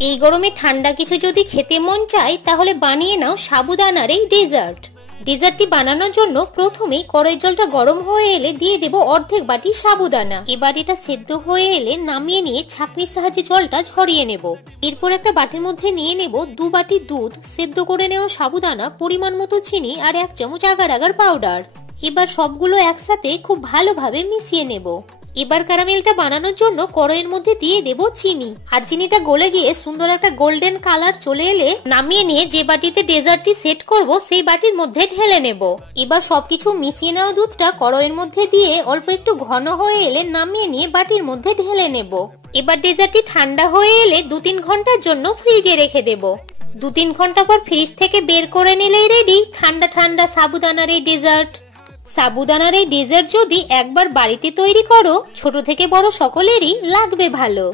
এই গরমে ঠান্ডা কিছু যদি খেতে মন চায় তাহলে বানিয়ে নাও সাবুদানার এই ডেজার্ট। ডেজার্টটি বানানোর জন্য প্রথমেই কড়াই জলটা গরম হয়ে এলে দিয়ে দেব অর্ধেক বাটি সাবুদানা। এবার এটা সেদ্ধ হয়ে এলে নামিয়ে নিয়ে ছাঁকনির সাহায্যে জলটা ঝরিয়ে নেব। এরপর একটা বাটির মধ্যে নিয়ে নেব 2 বাটি দুধ, সেদ্ধ করে নেওয়া সাবুদানা, পরিমাণ মতো চিনি আর 1 চামচ আগার আগার পাউডার। এবার সবগুলো একসাথে খুব ভালোভাবে মিশিয়ে নেব। এবার ক্যারামেলটা বানানোর জন্য কড়াইয়ের মধ্যে দিয়ে দেব চিনি, আর চিনিটা গলে গিয়ে সুন্দর একটা গোল্ডেন কালার চলে এলে নামিয়ে নিয়ে যে বাটিতে ডেজার্টটি সেট করব সেই বাটির মধ্যে ঢেলে নেব। এবার সবকিছু মিশিয়ে নেওয়া দুধটা কড়াইয়ের মধ্যে দিয়ে অল্প একটু ঘন হয়ে এলে নামিয়ে নিয়ে বাটির মধ্যে ঢেলে নেব। এবার ডেজার্টটি ঠান্ডা হয়ে এলে 2-3 ঘন্টার জন্য ফ্রিজে রেখে দেব। 2-3 ঘন্টা পর ফ্রিজ থেকে বের করে নিলেই রেডি ঠান্ডা ঠান্ডা সাবুদানার এই ডেজার্ট। সাবুদানার এই ডেজার্ট যদি একবার বাড়িতে তৈরি করো, ছোট থেকে বড় সকলেরই লাগবে ভালো।